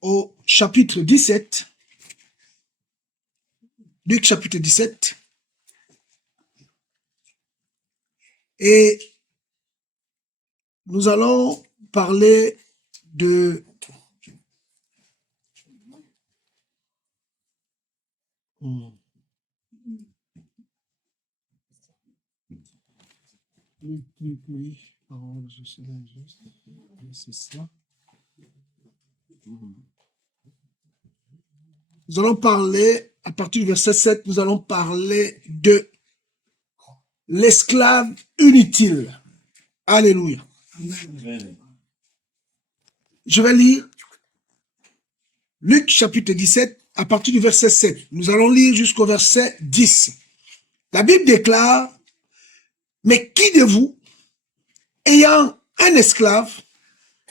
au chapitre 17. Luc chapitre 17. Et nous allons parler de c'est ça. Nous allons parler, à partir du verset 7, nous allons parler de l'esclave inutile. Alléluia. Amen. Je vais lire Luc chapitre 17, à partir du verset 7. Nous allons lire jusqu'au verset 10. La Bible déclare, « Mais qui de vous, ayant un esclave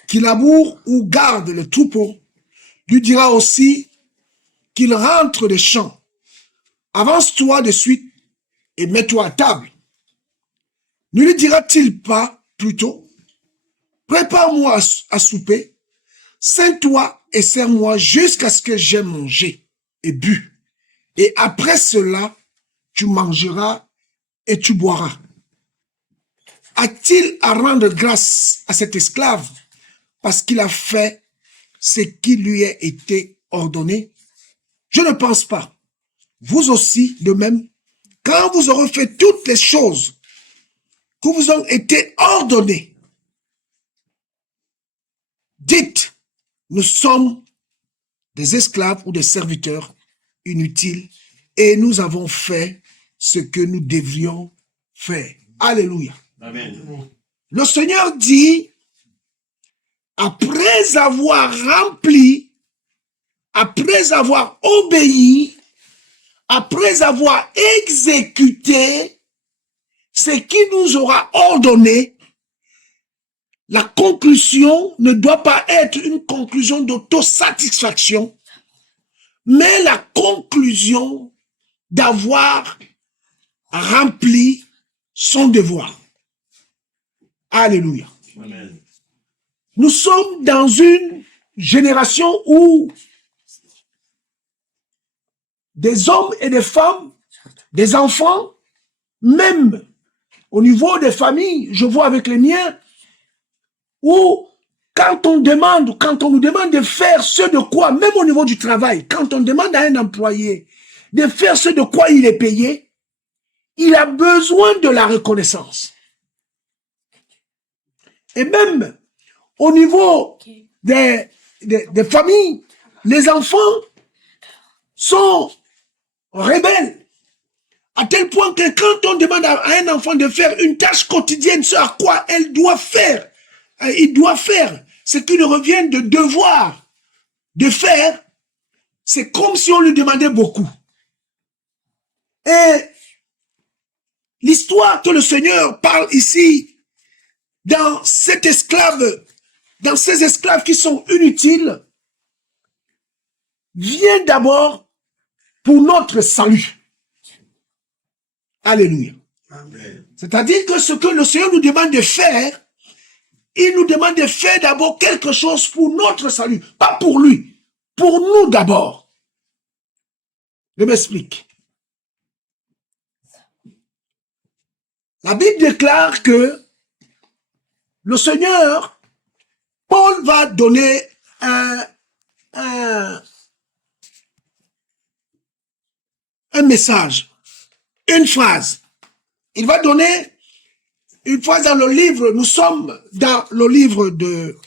qui laboure ou garde le troupeau, lui dira aussi qu'il rentre des champs. Avance-toi de suite et mets-toi à table. Ne lui dira-t-il pas plutôt, prépare-moi à souper, ceins-toi et sers-moi jusqu'à ce que j'aie mangé et bu. Et après cela, tu mangeras et tu boiras. A-t-il à rendre grâce à cet esclave parce qu'il a fait ce qui lui a été ordonné? Je ne pense pas. Vous aussi, de même, quand vous aurez fait toutes les choses qui vous ont été ordonnées, dites, nous sommes des esclaves ou des serviteurs inutiles et nous avons fait ce que nous devrions faire. Alléluia. Amen. Le Seigneur dit, après avoir rempli, après avoir obéi, après avoir exécuté ce qui nous aura ordonné, la conclusion ne doit pas être une conclusion d'autosatisfaction, mais la conclusion d'avoir rempli son devoir. Alléluia. Amen. Nous sommes dans une génération où des hommes et des femmes, des enfants, même au niveau des familles, je vois avec les miens, où quand on nous demande de faire ce de quoi, même au niveau du travail, quand on demande à un employé de faire ce de quoi il est payé, il a besoin de la reconnaissance. Et même au niveau des familles, les enfants sont rebelles. À tel point que quand on demande à un enfant de faire une tâche quotidienne, ce à quoi il doit faire ce qui lui revient de devoir de faire, c'est comme si on lui demandait beaucoup. Et l'histoire que le Seigneur parle ici, dans ces esclaves qui sont inutiles, vient d'abord pour notre salut. Alléluia. C'est-à-dire que ce que le Seigneur nous demande de faire, il nous demande de faire d'abord quelque chose pour notre salut, pas pour lui, pour nous d'abord. Je m'explique. La Bible déclare que le Seigneur, Paul va donner un message, une phrase. Il va donner une phrase dans le livre, nous sommes dans le livre de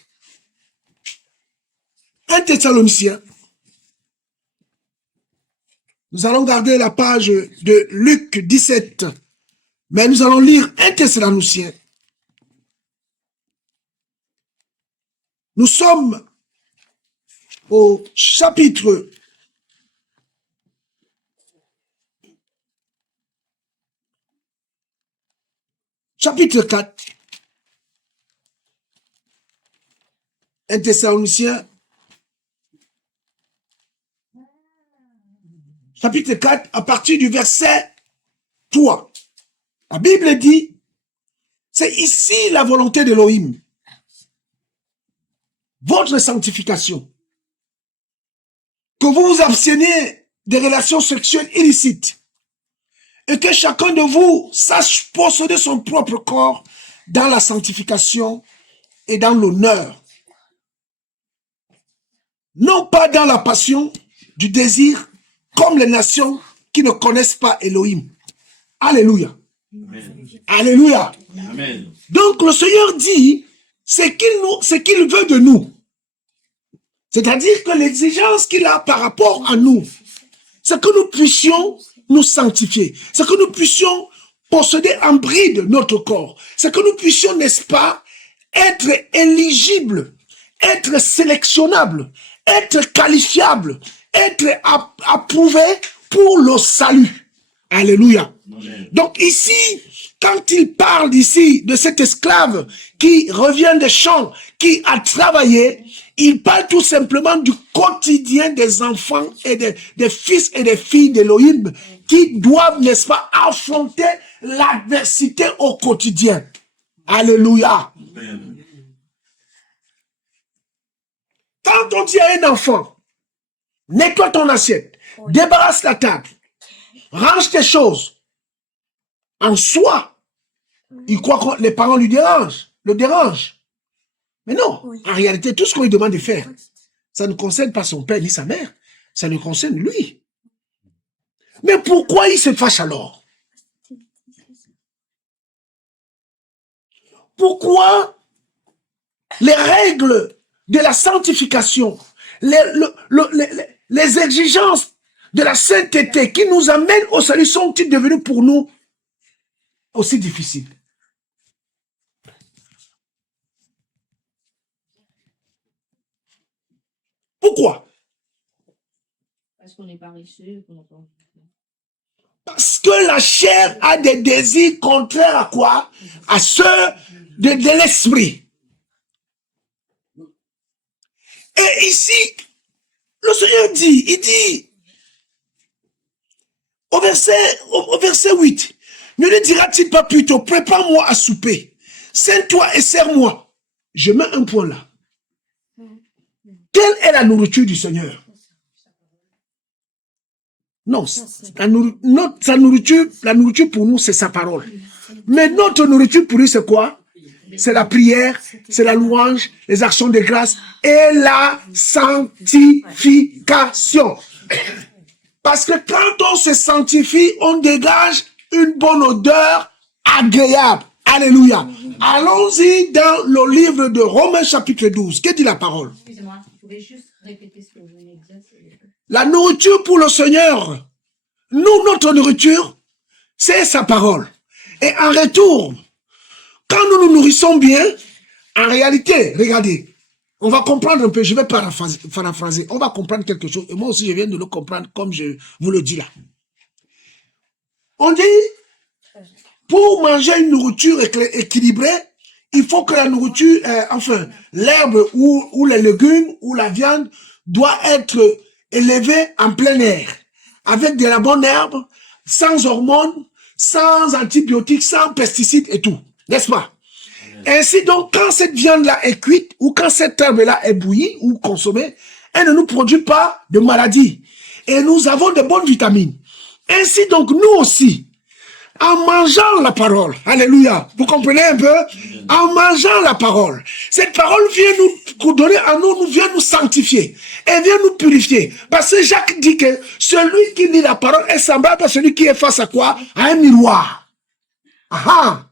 1 Thessaloniciens. Nous allons garder la page de Luc 17, mais nous allons lire 1 Thessaloniciens. Nous sommes au chapitre 4. 1 Thessaloniciens, chapitre 4, à partir du verset 3. La Bible dit, c'est ici la volonté d'Élohim, votre sanctification, que vous vous abstenez des relations sexuelles illicites et que chacun de vous sache posséder son propre corps dans la sanctification et dans l'honneur. Non pas dans la passion du désir, comme les nations qui ne connaissent pas Elohim. Alléluia. Amen. Alléluia. Amen. Donc le Seigneur dit ce qu'il veut de nous. C'est-à-dire que l'exigence qu'il a par rapport à nous, c'est que nous puissions nous sanctifier. C'est que nous puissions posséder en bride notre corps. C'est que nous puissions, n'est-ce pas, être éligibles, être sélectionnables, être qualifiables, être approuvés pour le salut. Alléluia. Amen. Donc ici, quand il parle ici de cet esclave qui revient des champs, qui a travaillé, il parle tout simplement du quotidien des enfants et des fils et des filles d'Élohim qui doivent, n'est-ce pas, affronter l'adversité au quotidien. Alléluia. Amen. Quand on dit à un enfant, nettoie ton assiette, débarrasse la table, range tes choses, en soi, il croit que les parents le dérangent. Mais non, en réalité, tout ce qu'on lui demande de faire, ça ne concerne pas son père ni sa mère, ça ne concerne lui. Mais pourquoi il se fâche alors? Pourquoi les règles de la sanctification, les exigences de la sainteté qui nous amènent au salut sont-ils devenus pour nous aussi difficiles? Pourquoi? Parce qu'on est paresseux. Parce que la chair a des désirs contraires à quoi? À ceux de l'esprit. Et ici, le Seigneur dit, il dit, au verset 8, ne le dira-t-il pas plutôt, prépare-moi à souper, sers-toi et sers-moi. Je mets un point là. Quelle est la nourriture du Seigneur? Non, la nourriture pour nous, c'est sa parole. Mais notre nourriture pour lui, c'est quoi? C'est la prière, c'est la louange, les actions de grâce et la sanctification. Parce que quand on se sanctifie, on dégage une bonne odeur agréable. Alléluia. Allons-y dans le livre de Romains chapitre 12. Que dit la parole? Excusez-moi, vous pouvez juste répéter ce que vous venez de dire. La nourriture pour le Seigneur, nous, notre nourriture, c'est sa parole. Et en retour, quand nous nous nourrissons bien, en réalité, regardez, on va comprendre un peu, je vais paraphraser, on va comprendre quelque chose, et moi aussi je viens de le comprendre comme je vous le dis là. On dit, pour manger une nourriture équilibrée, il faut que la nourriture, l'herbe ou les légumes ou la viande doit être élevée en plein air, avec de la bonne herbe, sans hormones, sans antibiotiques, sans pesticides et tout, n'est-ce pas? Ainsi donc, quand cette viande-là est cuite, ou quand cette herbe-là est bouillie ou consommée, elle ne nous produit pas de maladies. Et nous avons de bonnes vitamines. Ainsi donc, nous aussi, en mangeant la parole, alléluia, vous comprenez un peu? En mangeant la parole, cette parole vient nous donner à nous, vient nous sanctifier, et vient nous purifier. Parce que Jacques dit que celui qui lit la parole est semblable à celui qui est face à quoi? À un miroir. Ah!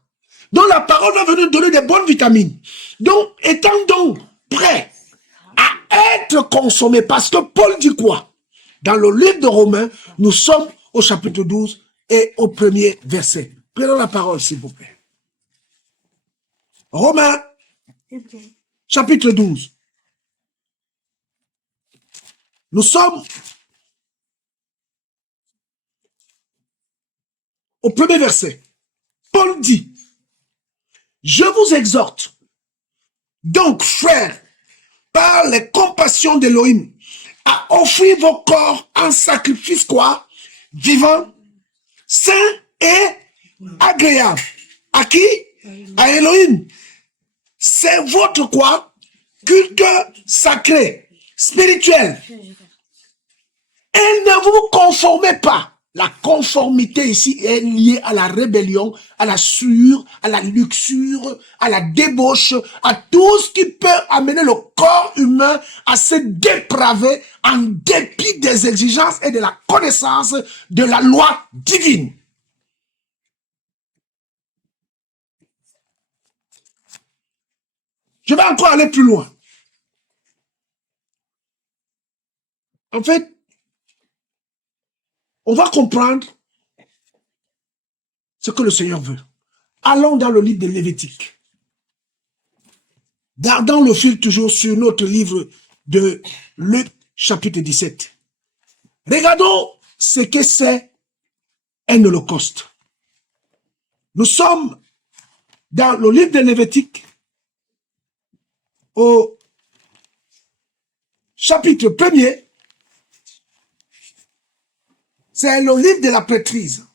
Donc la parole va venir donner des bonnes vitamines. Donc, étant donc prêt à être consommé, parce que Paul dit quoi? Dans le livre de Romains, nous sommes au chapitre 12 et au premier verset. Prenons la parole, s'il vous plaît. Romains, chapitre 12. Nous sommes au premier verset. Paul dit, je vous exhorte, donc frères, par les compassions d'Élohim, à offrir vos corps en sacrifice quoi? Vivant, saint et agréable. À qui? À Elohim. C'est votre quoi? Culte sacré, spirituel. Et ne vous conformez pas. La conformité ici est liée à la rébellion, à la souillure, à la luxure, à la débauche, à tout ce qui peut amener le corps humain à se dépraver en dépit des exigences et de la connaissance de la loi divine. Je vais encore aller plus loin. En fait, on va comprendre ce que le Seigneur veut. Allons dans le livre de Lévitique. Gardons le fil toujours sur notre livre de Luc, chapitre 17. Regardons ce que c'est un holocauste. Nous sommes dans le livre de Lévitique, au chapitre 1er. C'est le livre de la prêtrise.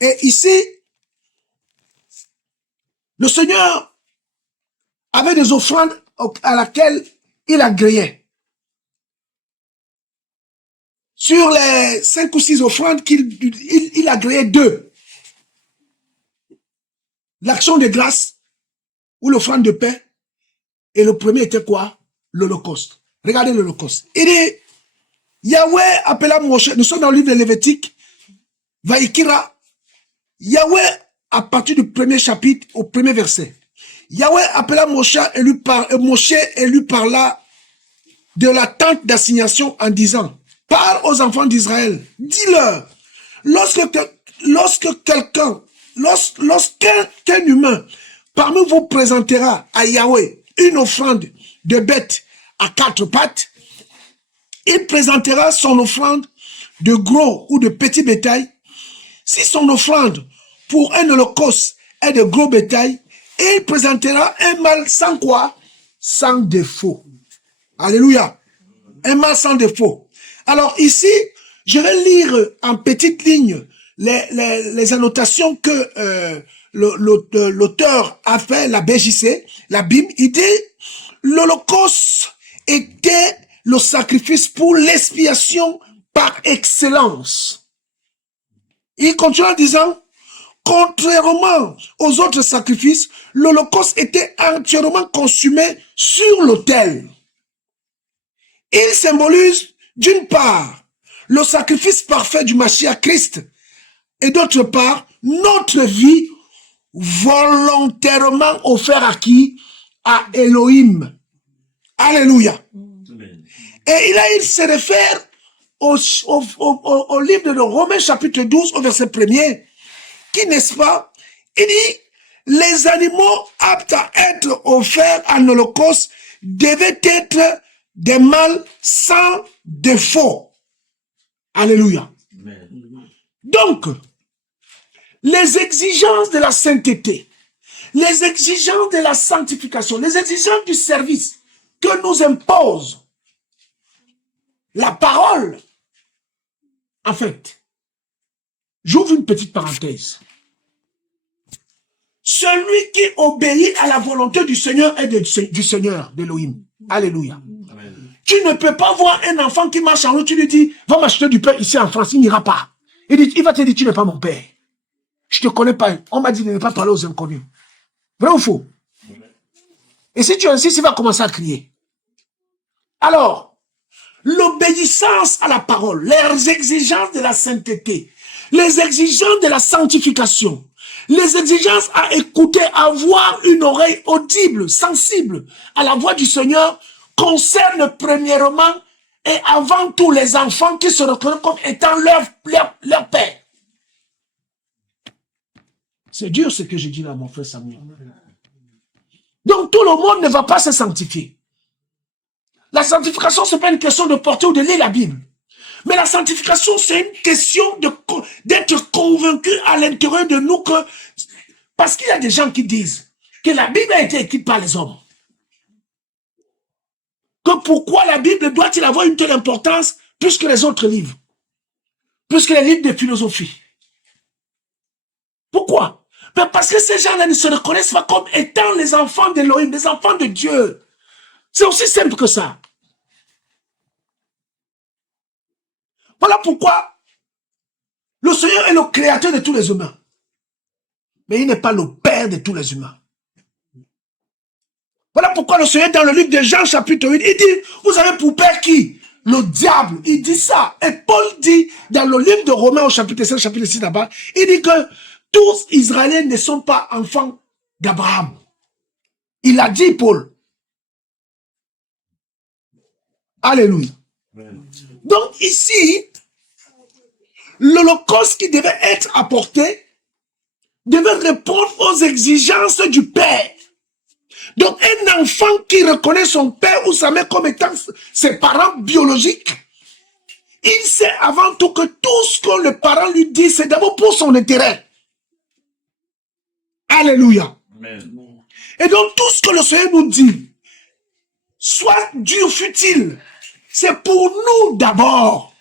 Et ici, le Seigneur avait des offrandes à laquelle il agréait. Sur les 5 ou 6 offrandes il agréait 2. L'action de grâce ou l'offrande de paix. Et le premier était quoi? L'holocauste. Regardez l'holocauste. Il dit, Yahweh appela Moshe, nous sommes dans le livre de Lévitique, Vaïkira, Yahweh, à partir du premier chapitre, au premier verset, Yahweh appela Moshe et lui parla de la tente d'assignation en disant, parle aux enfants d'Israël, dis-leur, lorsqu'un humain parmi vous présentera à Yahweh une offrande de bête à 4 pattes, il présentera son offrande de gros ou de petit bétail. Si son offrande pour un holocauste est de gros bétail, il présentera un mâle sans quoi? Sans défaut. Alléluia. Un mâle sans défaut. Alors ici, je vais lire en petites lignes les annotations que l'auteur a fait, la BJC, la Bible. Il dit, l'holocauste était le sacrifice pour l'expiation par excellence. Il continue en disant, contrairement aux autres sacrifices, l'holocauste était entièrement consumé sur l'autel. Il symbolise, d'une part, le sacrifice parfait du Mashiach Christ, et d'autre part, notre vie volontairement offerte à qui? À Elohim. Alléluia. Et il se réfère au livre de Romains chapitre 12 au verset 1er, qui, n'est-ce pas, il dit, les animaux aptes à être offerts en holocauste devaient être des mâles sans défaut. Alléluia. Amen. Donc, les exigences de la sainteté, les exigences de la sanctification, les exigences du service que nous impose la parole, en fait, j'ouvre une petite parenthèse. Celui qui obéit à la volonté du Seigneur est du Seigneur, d'Elohim. Alléluia. Amen. Tu ne peux pas voir un enfant qui marche en route, tu lui dis, va m'acheter du pain ici en France, il n'ira pas. Il va te dire, tu n'es pas mon père. Je ne te connais pas. On m'a dit de ne pas parler aux inconnus. Vrai ou faux? Et si tu insistes, il va commencer à crier. Alors, l'obéissance à la parole, les exigences de la sainteté, les exigences de la sanctification, les exigences à écouter, à avoir une oreille audible, sensible à la voix du Seigneur, concernent premièrement et avant tout les enfants qui se reconnaissent comme étant leur père. C'est dur ce que je dis là, mon frère Samuel. Donc tout le monde ne va pas se sanctifier. La sanctification, ce n'est pas une question de porter ou de lire la Bible. Mais la sanctification, c'est une question d'être convaincu à l'intérieur de nous que... Parce qu'il y a des gens qui disent que la Bible a été écrite par les hommes. Que pourquoi la Bible doit-il avoir une telle importance plus que les autres livres? Plus que les livres de philosophie. Pourquoi? Parce que ces gens-là ne se reconnaissent pas comme étant les enfants d'Elohim, les enfants de Dieu. C'est aussi simple que ça. Voilà pourquoi le Seigneur est le créateur de tous les humains. Mais il n'est pas le père de tous les humains. Voilà pourquoi le Seigneur, dans le livre de Jean chapitre 8, il dit, vous avez pour père qui? Le diable. Il dit ça. Et Paul dit, dans le livre de Romains au chapitre 5, chapitre 6 là-bas, il dit que tous Israéliens ne sont pas enfants d'Abraham. Il a dit, Paul. Alléluia. Donc ici, l'holocauste qui devait être apporté devait répondre aux exigences du Père. Donc un enfant qui reconnaît son père ou sa mère comme étant ses parents biologiques, il sait avant tout que tout ce que le parent lui dit, c'est d'abord pour son intérêt. Alléluia. Amen. Et donc tout ce que le Seigneur nous dit, soit dur fut-il, c'est pour nous d'abord.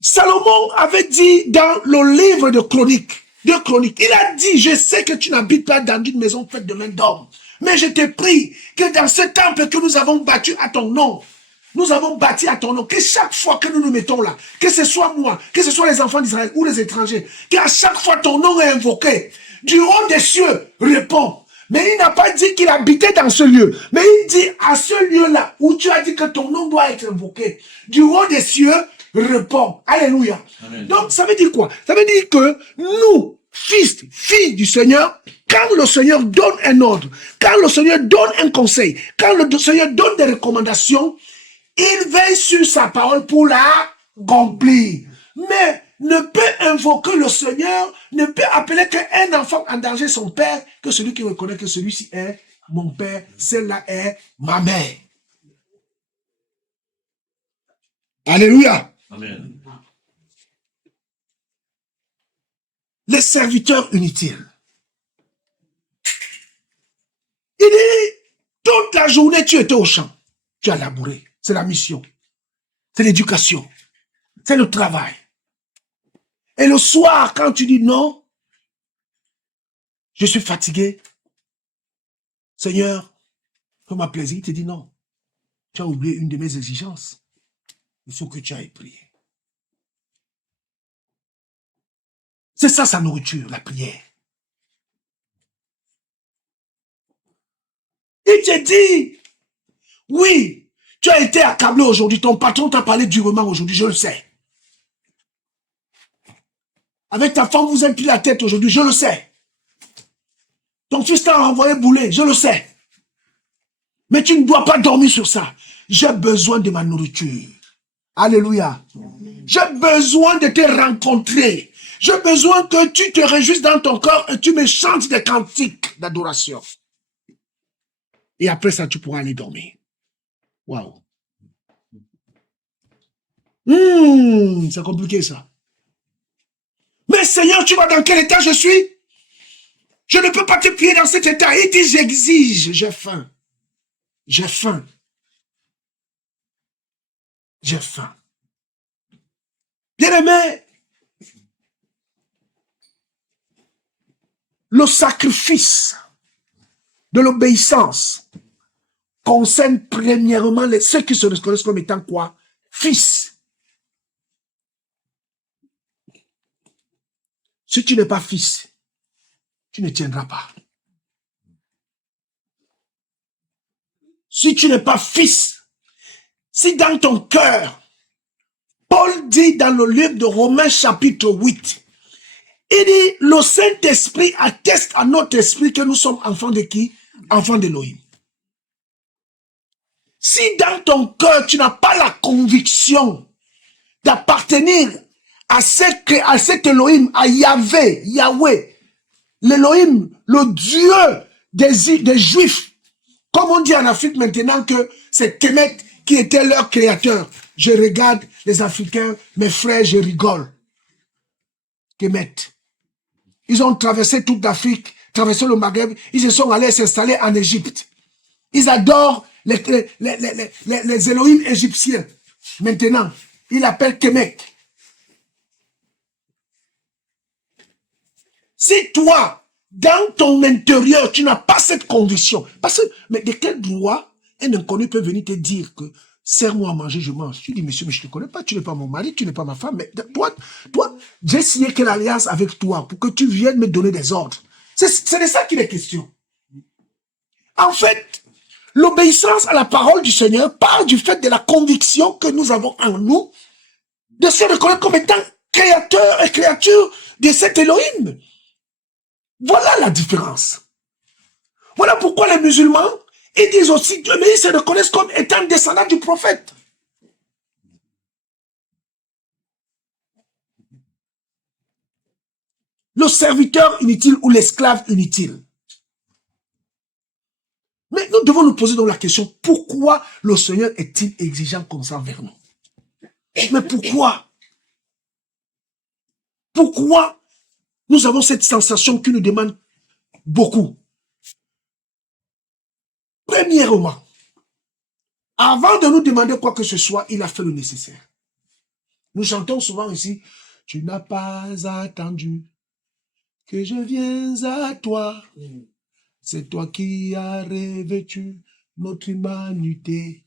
Salomon avait dit dans le livre de Chroniques, il a dit, je sais que tu n'habites pas dans une maison faite de main d'homme, mais je te prie que dans ce temple que nous avons bâti à ton nom, que chaque fois que nous nous mettons là, que ce soit moi, que ce soit les enfants d'Israël ou les étrangers, qu'à chaque fois ton nom est invoqué, du haut des cieux répond. Mais il n'a pas dit qu'il habitait dans ce lieu, mais il dit à ce lieu-là où tu as dit que ton nom doit être invoqué, du haut des cieux répond. Alléluia. Amen. Donc ça veut dire quoi? Ça veut dire que nous, fils, filles du Seigneur, quand le Seigneur donne un ordre, quand le Seigneur donne un conseil, quand le Seigneur donne des recommandations, il veille sur sa parole pour la accomplir. Mais ne peut invoquer le Seigneur, ne peut appeler qu'un enfant en danger son père, que celui qui reconnaît que celui-ci est mon père, celle-là est ma mère. Alléluia. Amen. Les serviteurs inutiles. Il dit, toute la journée tu étais au champ, tu as labouré. C'est la mission, c'est l'éducation, c'est le travail. Et le soir, quand tu dis non, je suis fatigué, Seigneur, fais-moi plaisir, il te dit non. Tu as oublié une de mes exigences. Il faut que tu ailles prier. C'est ça sa nourriture, la prière. Il te dit, oui, tu as été accablé aujourd'hui, ton patron t'a parlé durement aujourd'hui, je le sais. Avec ta femme, vous êtes pris la tête aujourd'hui, je le sais. Ton fils t'a envoyé bouler, je le sais. Mais tu ne dois pas dormir sur ça. J'ai besoin de ma nourriture. Alléluia. J'ai besoin de te rencontrer. J'ai besoin que tu te réjouisses dans ton corps et tu me chantes des cantiques d'adoration. Et après ça, tu pourras aller dormir. Waouh. C'est compliqué ça. Mais Seigneur, tu vois dans quel état je suis? Je ne peux pas te prier dans cet état. Il dit, j'exige, j'ai faim. J'ai faim. J'ai faim. Bien-aimé, le sacrifice de l'obéissance concerne premièrement ceux qui se reconnaissent comme étant quoi? Fils. Si tu n'es pas fils, tu ne tiendras pas. Si tu n'es pas fils, si dans ton cœur, Paul dit dans le livre de Romains chapitre 8, il dit, le Saint-Esprit atteste à notre esprit que nous sommes enfants de qui? Enfants d'Élohim. Si dans ton cœur, tu n'as pas la conviction d'appartenir à cet Elohim, à Yahvé, l'Elohim, le Dieu des Juifs, comme on dit en Afrique maintenant que c'est Kemet qui était leur créateur. Je regarde les Africains, mes frères, je rigole. Kemet. Ils ont traversé toute l'Afrique, traversé le Maghreb, ils se sont allés s'installer en Égypte. Ils adorent les Elohim égyptiens. Maintenant, ils l'appellent Kemet. Si toi, dans ton intérieur, tu n'as pas cette conviction, parce que, mais de quel droit un inconnu peut venir te dire que Sers-moi à manger, je mange. Tu dis, monsieur, mais je ne te connais pas, tu n'es pas mon mari, tu n'es pas ma femme. Mais toi, j'ai signé quelle alliance avec toi pour que tu viennes me donner des ordres? C'est de ça qu'il est question. En fait, l'obéissance à la parole du Seigneur parle du fait de la conviction que nous avons en nous de se reconnaître comme étant créateur et créature de cet Elohim. Voilà la différence. Voilà pourquoi les musulmans, ils disent aussi Dieu, mais ils se reconnaissent comme étant descendants du prophète. Le serviteur inutile ou l'esclave inutile. Mais nous devons nous poser donc la question, pourquoi le Seigneur est-il exigeant comme ça envers nous? Mais pourquoi? Pourquoi nous avons cette sensation qui nous demande beaucoup? Premièrement, avant de nous demander quoi que ce soit, il a fait le nécessaire. Nous chantons souvent ici, « Tu n'as pas attendu que je vienne à toi. C'est toi qui as revêtu notre humanité.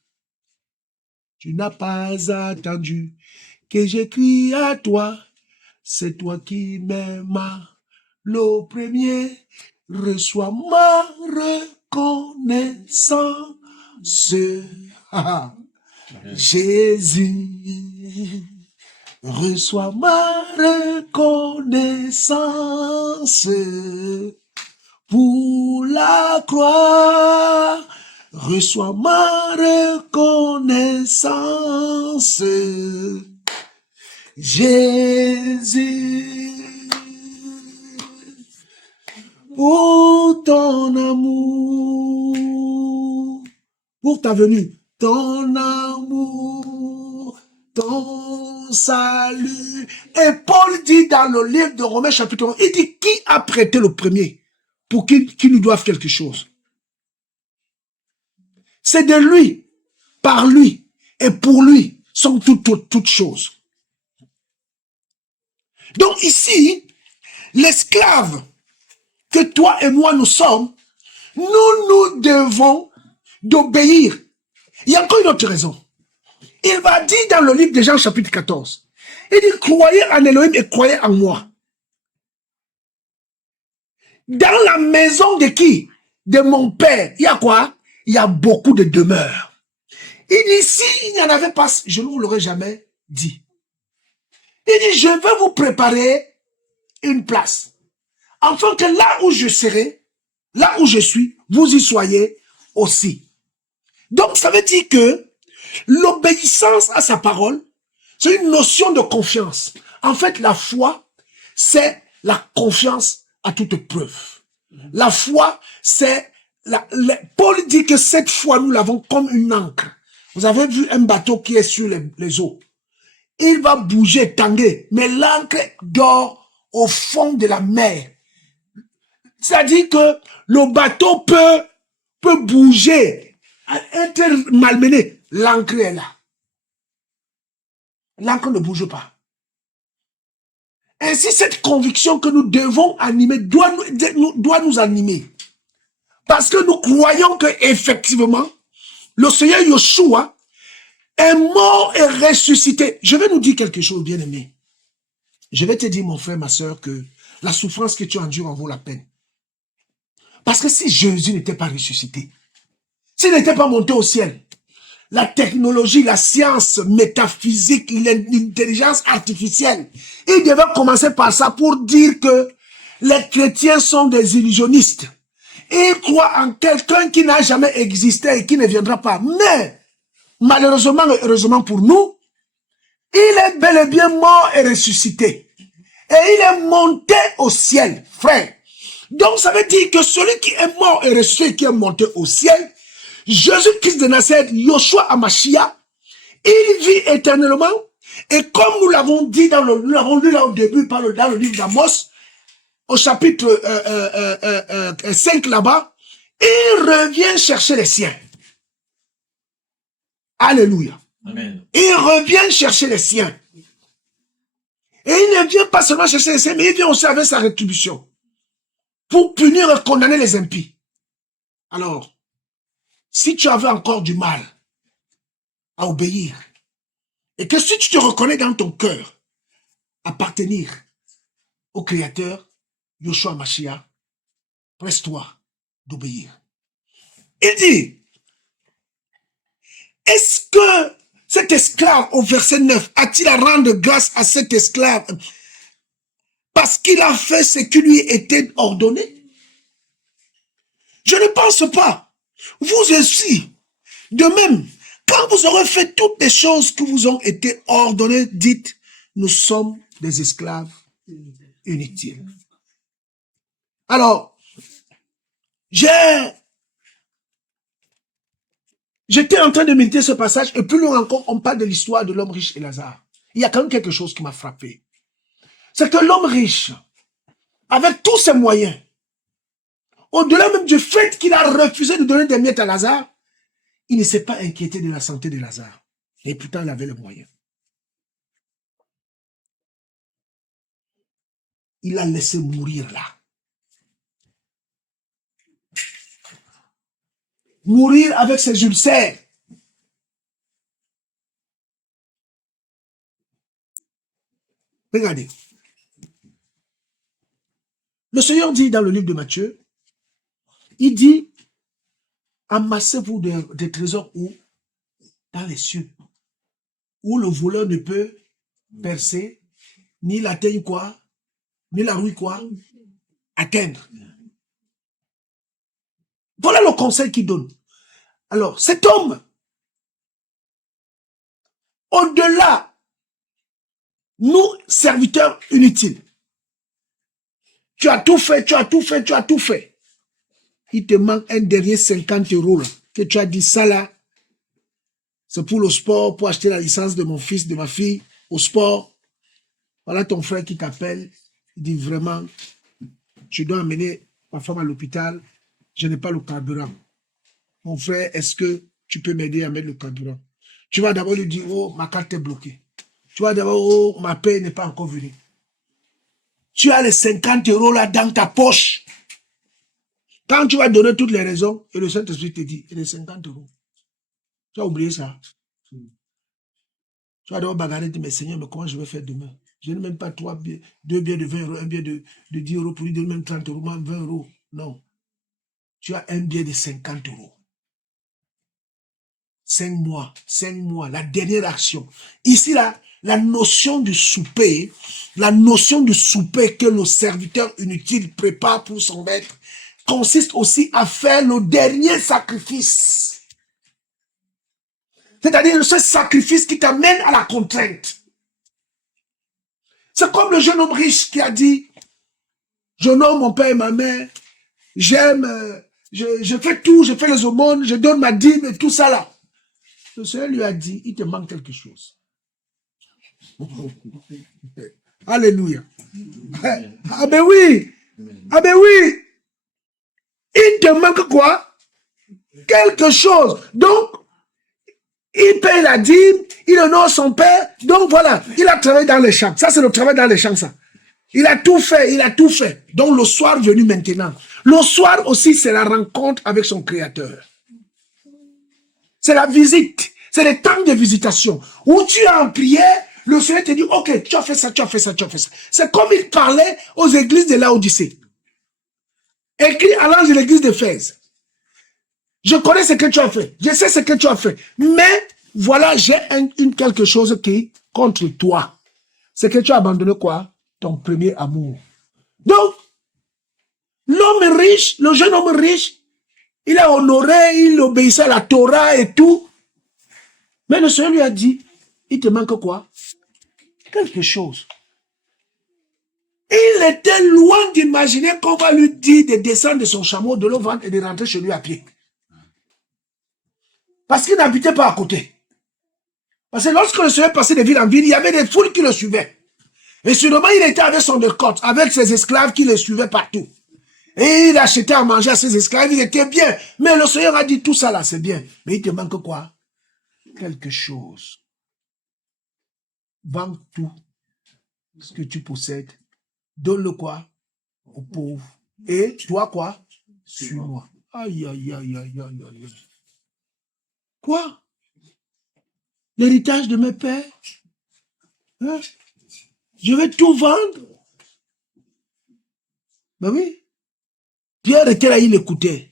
Tu n'as pas attendu que je crie à toi. C'est toi qui m'aimes. Le premier, reçois ma reconnaissance. Jésus, reçois ma reconnaissance. Pour la croix, reçois ma reconnaissance. Jésus, pour ton amour, pour ta venue, ton amour, ton salut. Et Paul dit dans le livre de Romains chapitre 1, il dit, qui a prêté le premier pour qu'il nous doive quelque chose? C'est de lui, par lui et pour lui sont toutes choses. Donc ici, l'esclave que toi et moi nous sommes, nous devons d'obéir. Il y a encore une autre raison. Il va dire dans le livre de Jean chapitre 14, il dit, croyez en Elohim et croyez en moi. Dans la maison de qui? De mon père. Il y a quoi? Il y a beaucoup de demeures. Il dit, s'il n'y en avait pas, je ne vous l'aurais jamais dit. Il dit, je vais vous préparer une place. Afin que là où je serai, là où je suis, vous y soyez aussi. Donc, ça veut dire que l'obéissance à sa parole, c'est une notion de confiance. En fait, la foi, c'est la confiance à toute preuve. La foi, c'est... Paul dit que cette foi, nous l'avons comme une ancre. Vous avez vu un bateau qui est sur les eaux. Il va bouger, tanguer, mais l'ancre dort au fond de la mer. C'est-à-dire que le bateau peut bouger, être malmené. L'ancre est là. L'ancre ne bouge pas. Ainsi, cette conviction que nous devons animer doit nous animer. Parce que nous croyons que effectivement, le Seigneur Yeshua est mort et ressuscité. Je vais nous dire quelque chose, bien-aimé. Je vais te dire, mon frère, ma soeur, que la souffrance que tu endures en vaut la peine. Parce que si Jésus n'était pas ressuscité, s'il n'était pas monté au ciel, la technologie, la science métaphysique, l'intelligence artificielle, il devait commencer par ça pour dire que les chrétiens sont des illusionnistes. Ils croient en quelqu'un qui n'a jamais existé et qui ne viendra pas. Mais, malheureusement et heureusement pour nous, il est bel et bien mort et ressuscité. Et il est monté au ciel, frère. Donc, ça veut dire que celui qui est mort et ressuscité, qui est monté au ciel, Jésus-Christ de Nazareth, Yoshua Hamashiach, il vit éternellement. Et comme nous l'avons dit, nous l'avons lu là au début, dans le livre d'Amos, au chapitre 5 là-bas, il revient chercher les siens. Alléluia. Amen. Il revient chercher les siens. Et il ne vient pas seulement chercher les siens, mais il vient aussi avec sa rétribution. Pour punir et condamner les impies. Alors, si tu avais encore du mal, à obéir. Et que si tu te reconnais dans ton cœur appartenir au Créateur, Yoshua Mashiach, presse-toi d'obéir. Il dit, est-ce que cet esclave, au verset 9, a-t-il à rendre grâce à cet esclave parce qu'il a fait ce qui lui était ordonné? Je ne pense pas. Vous aussi, de même, quand vous aurez fait toutes les choses qui vous ont été ordonnées, dites, nous sommes des esclaves inutiles. Alors, j'étais en train de méditer ce passage, et plus loin encore, on parle de l'histoire de l'homme riche et Lazare. Il y a quand même quelque chose qui m'a frappé. C'est que l'homme riche, avec tous ses moyens, au-delà même du fait qu'il a refusé de donner des miettes à Lazare, il ne s'est pas inquiété de la santé de Lazare. Et pourtant, il avait les moyens. Il l'a laissé mourir là. Mourir avec ses ulcères. Regardez. Le Seigneur dit dans le livre de Matthieu, il dit, amassez-vous des trésors où? Dans les cieux. Où le voleur ne peut percer, ni la teigne quoi, ni la rouille quoi, atteindre. Voilà le conseil qu'il donne. Alors, cet homme, au-delà, nous, serviteurs inutiles, tu as tout fait, tu as tout fait, tu as tout fait. Il te manque un dernier 50 € là, que tu as dit ça là, c'est pour le sport, pour acheter la licence de mon fils, de ma fille, au sport. Voilà ton frère qui t'appelle, il dit vraiment, je dois amener ma femme à l'hôpital, je n'ai pas le carburant. Mon frère, est-ce que tu peux m'aider à mettre le carburant? Tu vas d'abord lui dire, oh, ma carte est bloquée. Tu vas d'abord, oh, ma paie n'est pas encore venue. Tu as les 50 € là dans ta poche. Quand tu vas donner toutes les raisons, et le Saint-Esprit te dit, il y a les 50 €. Tu as oublié ça. Tu vas d'abord bagarrer et dire, mais Seigneur, mais comment je vais faire demain? Je n'ai même pas deux billets de 20 €, un billet de 10 € pour lui donner même 30 €, même 20 €. Non. Tu as un billet de 50 €. 5 mois, la dernière action. Ici, là, la notion du souper que le serviteur inutile prépare pour son maître consiste aussi à faire le dernier sacrifice. C'est-à-dire ce sacrifice qui t'amène à la contrainte. C'est comme le jeune homme riche qui a dit, j'honore mon père et ma mère, j'aime, je fais tout, je fais les aumônes, je donne ma dîme et tout ça là. Le Seigneur lui a dit, il te manque quelque chose. Alléluia. Ah ben oui. Ah ben oui. Il te manque quoi? Quelque chose. Donc, il paye la dîme, il honore son père. Donc voilà, il a travaillé dans les champs. Ça, c'est le travail dans les champs, ça. Il a tout fait, il a tout fait. Donc le soir venu maintenant. Le soir aussi, c'est la rencontre avec son Créateur. C'est la visite. C'est le temps de visitation. Où tu es en prière, le Seigneur te dit, ok, tu as fait ça, tu as fait ça, tu as fait ça. C'est comme il parlait aux églises de Laodicée. Écrit à l'ange de l'église d'Éphèse. Je connais ce que tu as fait. Je sais ce que tu as fait. Mais voilà, j'ai quelque chose qui contre toi. C'est que tu as abandonné quoi? Ton premier amour. Donc, l'homme riche, le jeune homme riche, il a honoré, il obéissait à la Torah et tout. Mais le Seigneur lui a dit, il te manque quoi? Quelque chose. Il était loin d'imaginer qu'on va lui dire de descendre de son chameau, de le vendre et de rentrer chez lui à pied. Parce qu'il n'habitait pas à côté. Parce que lorsque le Seigneur passait de ville en ville, il y avait des foules qui le suivaient. Et sûrement, il était avec son escorte, avec ses esclaves qui le suivaient partout. Et il achetait à manger à ses esclaves, il était bien. Mais le Seigneur a dit, tout ça là, c'est bien. Mais il te manque quoi? Quelque chose. Vends tout ce que tu possèdes. Donne-le quoi? Aux pauvres. Et toi quoi? Suis-moi. Aïe, aïe, aïe, aïe, aïe, aïe. Quoi? l'héritage de mes pères. Hein? Je vais tout vendre. Ben oui. Pierre était là, il écoutait.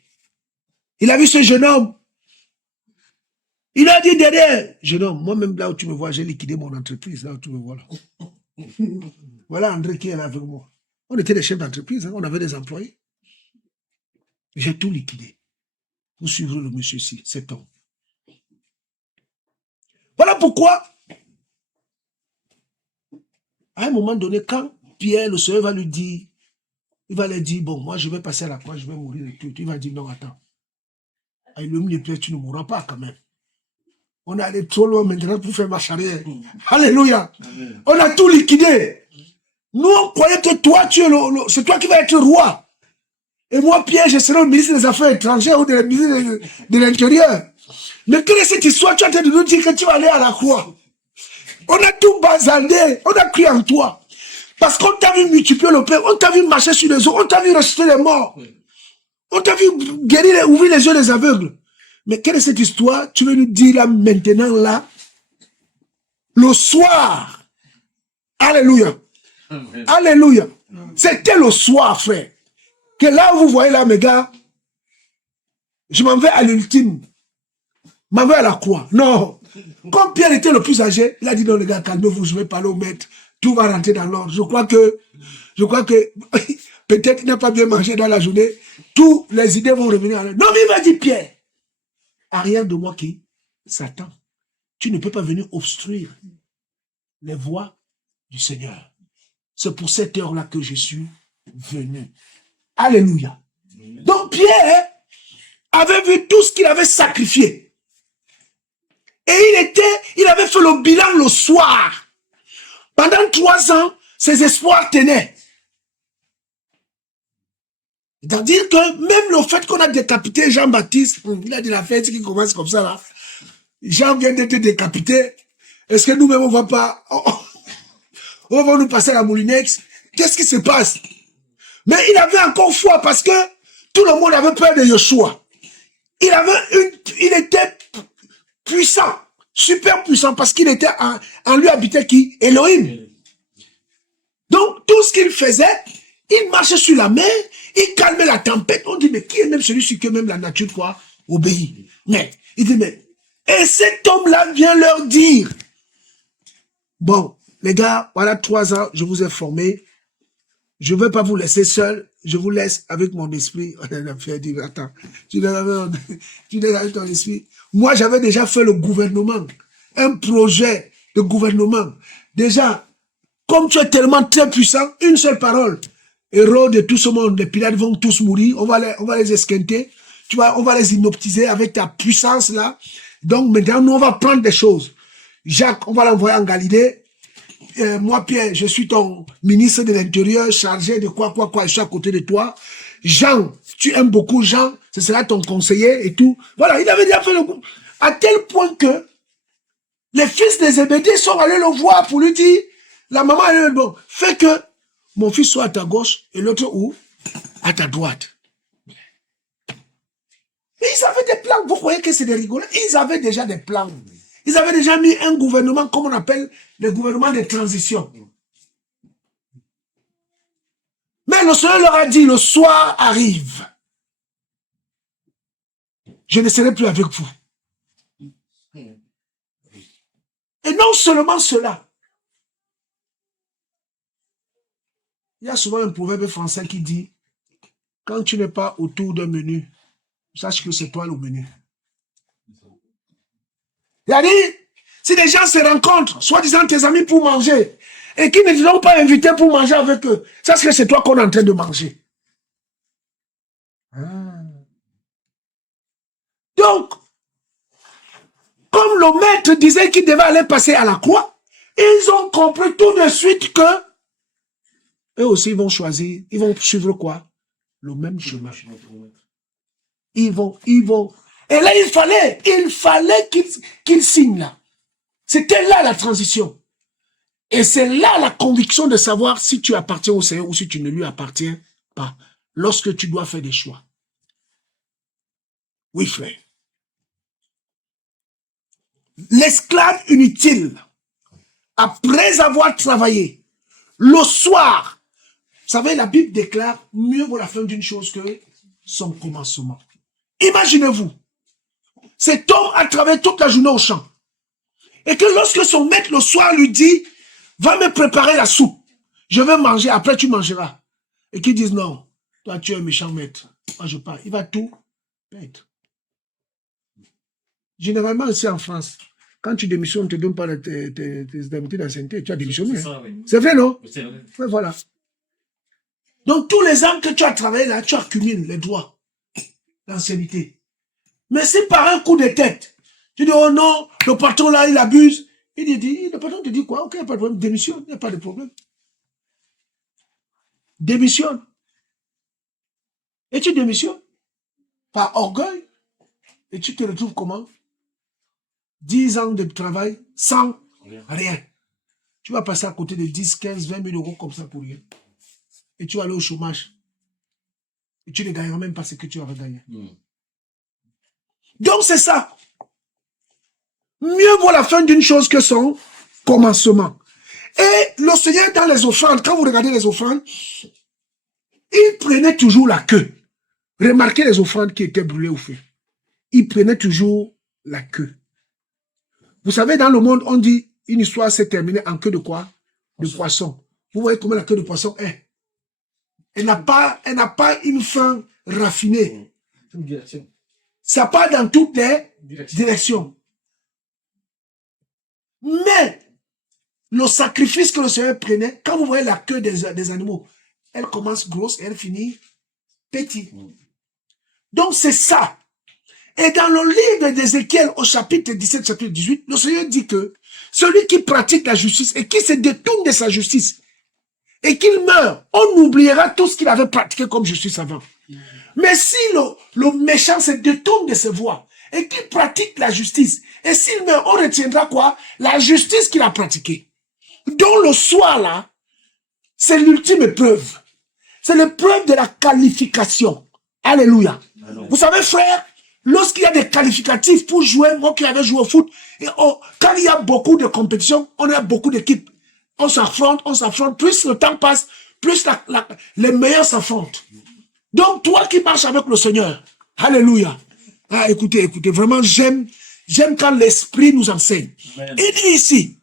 Il a vu ce jeune homme. Il a dit derrière, jeune homme, moi-même là où tu me vois, j'ai liquidé mon entreprise, là où tu me vois là. Voilà André qui est là avec moi. On était des chefs d'entreprise, hein, on avait des employés. J'ai tout liquidé pour suivre le monsieur-ci, cet homme. Voilà pourquoi, à un moment donné, quand Pierre, le Seigneur va lui dire, il va lui dire, bon, moi je vais passer à la croix, je vais mourir et tout. Il va dire, non, attends. Ah, il me dit, tu ne mourras pas quand même. On est allé trop loin maintenant pour faire marche arrière. Alléluia. Amen. On a tout liquidé. Nous, on croyait que toi, c'est toi qui vas être roi. Et moi, Pierre, je serai le ministre des Affaires étrangères ou le ministre de l'Intérieur. Mais quelle est cette histoire? Tu es en train de nous dire que tu vas aller à la croix. On a tout bazardé. On a cru en toi. Parce qu'on t'a vu multiplier le pain. On t'a vu marcher sur les eaux. On t'a vu ressusciter les morts. On t'a vu guérir, ouvrir les yeux des aveugles. Mais quelle est cette histoire? Tu veux nous dire là, maintenant, là, le soir. Alléluia. Amen. Alléluia. C'était le soir, frère. Que là, vous voyez là, mes gars, je m'en vais à l'ultime. Je m'en vais à la croix. Non. Comme Pierre était le plus âgé, il a dit non, les gars, calmez-vous, je vais parler au maître. Tout va rentrer dans l'ordre. Je crois que peut-être qu'il n'a pas bien mangé dans la journée. Tous les idées vont revenir à l'heure. Non, mais il va dire Pierre. Arrière de moi qui Satan. Tu ne peux pas venir obstruire les voies du Seigneur. C'est pour cette heure-là que je suis venu. Alléluia. Donc Pierre avait vu tout ce qu'il avait sacrifié. Et il avait fait le bilan le soir. Pendant 3 ans, ses espoirs tenaient. C'est-à-dire que même le fait qu'on a décapité Jean-Baptiste, il a dit la fête qui commence comme ça là. Jean vient d'être décapité. Est-ce que nous-mêmes on va pas... on va nous passer la moulinex? Qu'est-ce qui se passe? Mais il avait encore foi parce que tout le monde avait peur de Yoshua. Il était puissant, super puissant, parce qu'il était en lui habitait qui? Elohim. Donc, tout ce qu'il faisait, il marchait sur la mer, il calmait la tempête. On dit, mais qui est même celui-ci que même la nature, quoi, obéit? Mais, il dit, mais, et cet homme-là vient leur dire, bon, les gars, voilà 3 ans, je vous ai formé, je ne vais pas vous laisser seul, je vous laisse avec mon esprit. Attends, tu laisses avec ton esprit. Moi, j'avais déjà fait le gouvernement, un projet de gouvernement. Déjà, comme tu es tellement très puissant, une seule parole. Hérode et tout ce monde, les pilates vont tous mourir, on va les esquinter, tu vois, on va les hypnotiser avec ta puissance là. Donc maintenant, nous, on va prendre des choses. Jacques, on va l'envoyer en Galilée. Moi, Pierre, je suis ton ministre de l'Intérieur, chargé de quoi, je suis à côté de toi. Jean, tu aimes beaucoup Jean, ce sera ton conseiller et tout. Voilà, il avait déjà fait le coup. À tel point que les fils des Zébédée sont allés le voir pour lui dire, la maman, elle dit, bon, fais que mon fils soit à ta gauche et l'autre où? À ta droite. Et ils avaient des plans. Vous croyez que c'est des rigolades? Ils avaient déjà des plans. Ils avaient déjà mis un gouvernement, comme on appelle le gouvernement de transition. Mais le Seigneur leur a dit, le soir arrive. Je ne serai plus avec vous. Et non seulement cela. Il y a souvent un proverbe français qui dit, quand tu n'es pas autour d'un menu, sache que c'est toi le menu. Il a dit, si des gens se rencontrent, soi-disant tes amis pour manger, et qui ne t'ont pas invité pour manger avec eux, sache que c'est toi qu'on est en train de manger. Donc, comme le maître disait qu'il devait aller passer à la croix, ils ont compris tout de suite que eux aussi ils vont choisir, ils vont suivre quoi? Le même chemin. Ils vont. Et là, il fallait qu'ils signent là. C'était là la transition. Et c'est là la conviction de savoir si tu appartiens au Seigneur ou si tu ne lui appartiens pas. Lorsque tu dois faire des choix. Oui, frère. l'esclave inutile, après avoir travaillé, le soir, vous savez, la Bible déclare, mieux vaut la fin d'une chose que son commencement. Imaginez-vous, cet homme a travaillé toute la journée au champ. Et que lorsque son maître le soir lui dit, va me préparer la soupe, je vais manger, après tu mangeras. Et qu'ils disent non, toi tu es un méchant maître, moi je pars, il va tout perdre. Généralement ici en France, quand tu démissionnes, on ne te donne pas tes indemnités d'ancienneté, tu as démissionné. C'est vrai, non? C'est vrai. Ouais, voilà. Donc tous les ans que tu as travaillé là, tu accumules les droits d'ancienneté. Mais si par un coup de tête, tu dis, oh non, le patron là, il abuse. Le patron te dit quoi? Ok, pas de problème, démissionne, il n'y a pas de problème. Démissionne. Et tu démissionnes par orgueil. Et tu te retrouves comment? 10 ans de travail sans rien. Tu vas passer à côté de 10, 15, 20 000 euros comme ça pour rien. Et tu vas aller au chômage. Et tu ne gagneras même pas ce que tu aurais gagné. Donc c'est ça. Mieux vaut la fin d'une chose que son commencement. Et le Seigneur, dans les offrandes, quand vous regardez les offrandes, il prenait toujours la queue. Remarquez les offrandes qui étaient brûlées au feu. Il prenait toujours la queue. Vous savez, dans le monde, on dit, une histoire s'est terminée en queue de quoi? De poisson. Vous voyez comment la queue de poisson est. Elle n'a pas une fin raffinée. Ça part dans toutes les directions. Mais, le sacrifice que le Seigneur prenait, quand vous voyez la queue des animaux, elle commence grosse et elle finit petite. Donc c'est ça. Et dans le livre d'Ézéchiel, au chapitre 17, chapitre 18, le Seigneur dit que celui qui pratique la justice et qui se détourne de sa justice et qu'il meurt, on oubliera tout ce qu'il avait pratiqué comme justice avant. Mais si le méchant se détourne de ses voies et qu'il pratique la justice, et s'il meurt, on retiendra quoi? La justice qu'il a pratiquée. Donc le soir là, c'est l'ultime épreuve. C'est l'épreuve de la qualification. Alléluia. Alors. Vous savez, frère, lorsqu'il y a des qualificatifs pour jouer, moi qui avais joué au foot, quand il y a beaucoup de compétitions, on a beaucoup d'équipes. On s'affronte. Plus le temps passe, plus les meilleurs s'affrontent. Donc, toi qui marches avec le Seigneur, alléluia. Ah, écoutez, vraiment, j'aime quand l'Esprit nous enseigne. Amen. Il dit ici,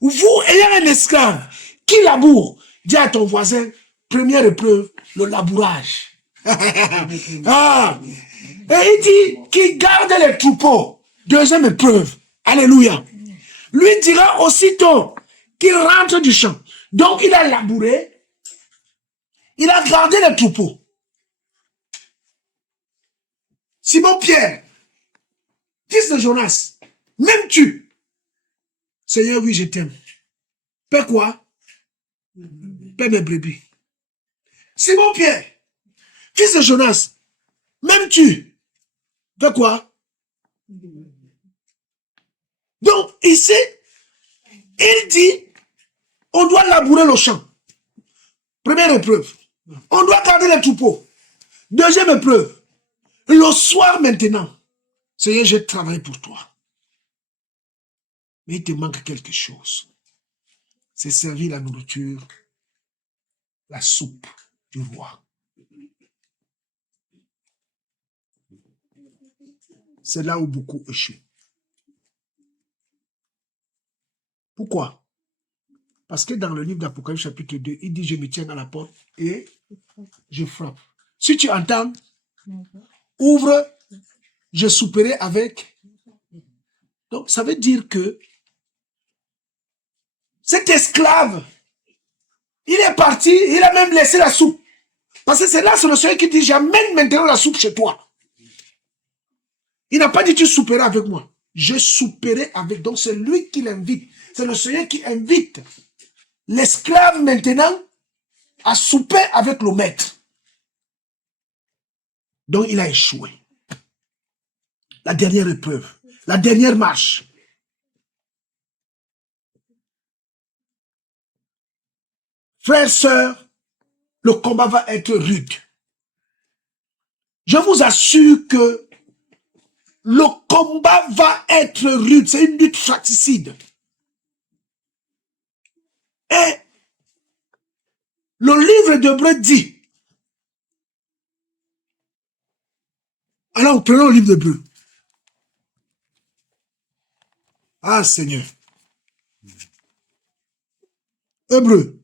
vous ayant un esclave qui laboure, dis à ton voisin, première épreuve, le labourage. Ah. Et il dit qu'il garde les troupeaux. Deuxième épreuve. Alléluia. Lui dira aussitôt qu'il rentre du champ. Donc il a labouré. Il a gardé les troupeaux. Simon-Pierre, fils de Jonas, m'aimes-tu? Seigneur, oui, je t'aime. Paix quoi? Paix mes brebis. Simon-Pierre, fils de Jonas, m'aimes-tu? Paix quoi? Donc, ici, il dit, on doit labourer le champ. Première épreuve. On doit garder les troupeaux. Deuxième épreuve. Le soir maintenant, Seigneur, j'ai travaillé pour toi. Mais il te manque quelque chose. C'est servir la nourriture, la soupe du roi. C'est là où beaucoup échouent. Pourquoi? Parce que dans le livre d'Apocalypse chapitre 2, il dit, je me tiens à la porte et je frappe. Si tu entends, ouvre, je souperai avec. Donc, ça veut dire que cet esclave, il est parti, il a même laissé la soupe. Parce que c'est là, c'est le Seigneur qui dit, j'amène maintenant la soupe chez toi. Il n'a pas dit, tu souperas avec moi. Je souperai avec. Donc, c'est lui qui l'invite. C'est le Seigneur qui invite l'esclave maintenant à souper avec le maître. Donc, il a échoué. La dernière épreuve. La dernière marche. Frères, sœurs, le combat va être rude. Je vous assure que le combat va être rude. C'est une lutte fratricide. Et le livre d'Hébreux dit, alors prenons le livre d'Hébreux. Ah Seigneur. Hébreux.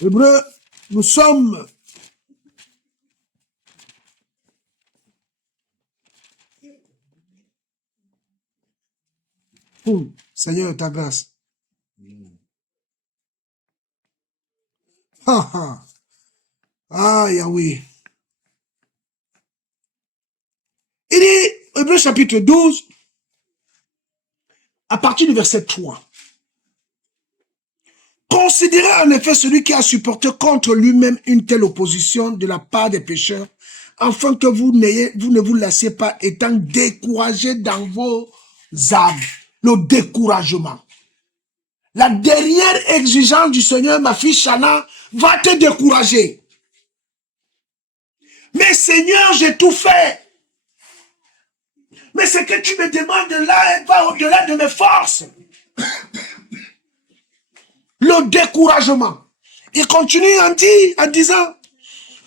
Hébreux, nous sommes Seigneur, ta grâce. Ah, Yahweh. Il dit, Hébreux chapitre 12, à partir du verset 3. Considérez en effet celui qui a supporté contre lui-même une telle opposition de la part des pécheurs, afin que vous ne vous lassiez pas étant découragés dans vos âmes. Le découragement. La dernière exigence du Seigneur, ma fille Chana, va te décourager. Mais Seigneur, j'ai tout fait. Mais ce que tu me demandes là va au-delà de mes forces. Le découragement. Il continue en disant,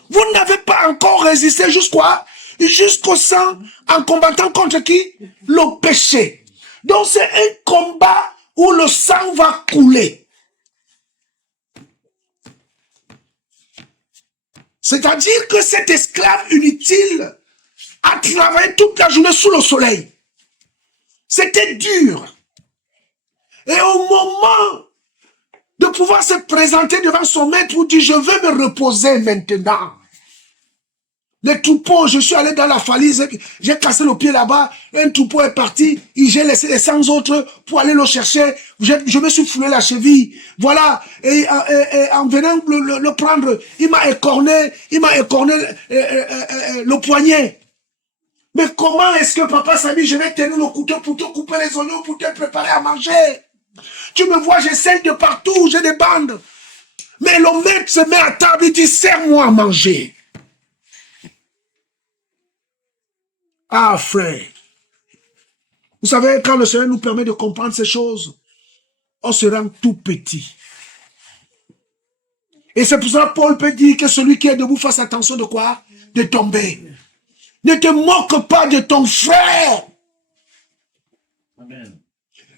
vous n'avez pas encore résisté jusqu'au sang en combattant contre qui? Le péché. Donc c'est un combat où le sang va couler. C'est-à-dire que cet esclave inutile a travaillé toute la journée sous le soleil. C'était dur. Et au moment de pouvoir se présenter devant son maître pour dire, je veux me reposer maintenant. Les troupeaux, je suis allé dans la falise, j'ai cassé le pied là-bas, un troupeau est parti, j'ai laissé les 100 autres pour aller le chercher, je me suis foulé la cheville, voilà, et en venant le prendre, il m'a écorné le poignet. Mais comment est-ce que papa Samy, je vais tenir le couteau pour te couper les oignons, pour te préparer à manger? Tu me vois, j'essaie de partout, j'ai des bandes. Mais le maître se met à table, il dit, serre-moi à manger. Ah, frère. Vous savez, quand le Seigneur nous permet de comprendre ces choses, on se rend tout petit. Et c'est pour ça que Paul peut dire que celui qui est debout fasse attention de quoi? De tomber. Ne te moque pas de ton frère. Amen.